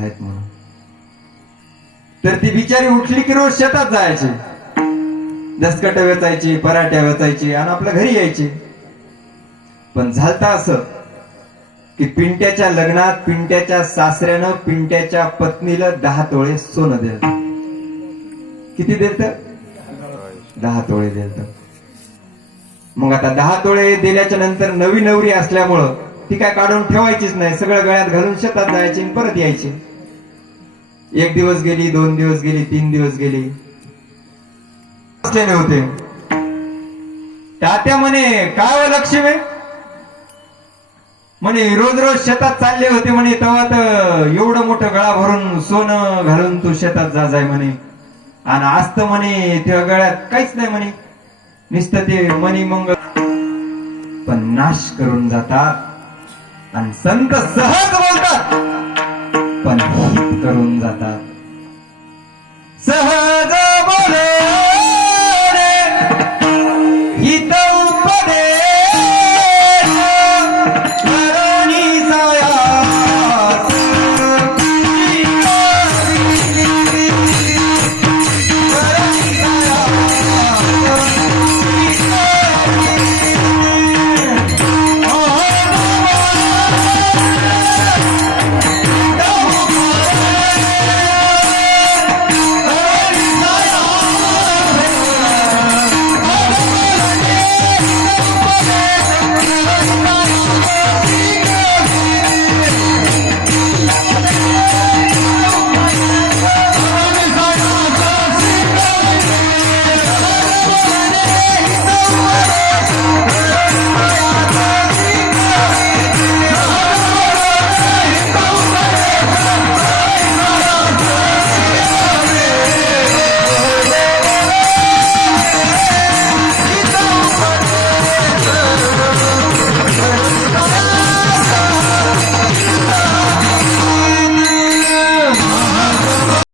आहेत म्हणून. तर ती बिचारी उठली की रोज शेतात जायची, दसकट वेचायची, पराठ्या वेचायची आणि आपल्या घरी यायची. पण झालता असं की पिंट्याच्या लग्नात पिंट्याच्या सासऱ्यानं पिंट्याच्या पत्नीला 10 तोळे सोनं दिलं. किती दिलं? 10 तोळे दिलं. मग आता 10 तोळे दिल्याच्या नंतर नवी नवरी असल्यामुळं ती काय काढून ठेवायचीच नाही, सगळं गळ्यात घालून शेतात जायची आणि परत यायची. 1 दिवस गेली, 2 दिवस गेली, 3 दिवस गेली. होते तात्या म्हणे, काय लक्ष्मी म्हणे, रोज रोज शेतात चालले होते म्हणे, तेव्हा तर एवढं मोठं गळा भरून सोनं घालून तू शेतात जाय म्हणे, आणि आज तर म्हणे त्या गळ्यात काहीच नाही म्हणे, नुसतं ते मनी मंगळ पण नाश करून जातात आणि संत सहज बोलतात पण हित करून जातात.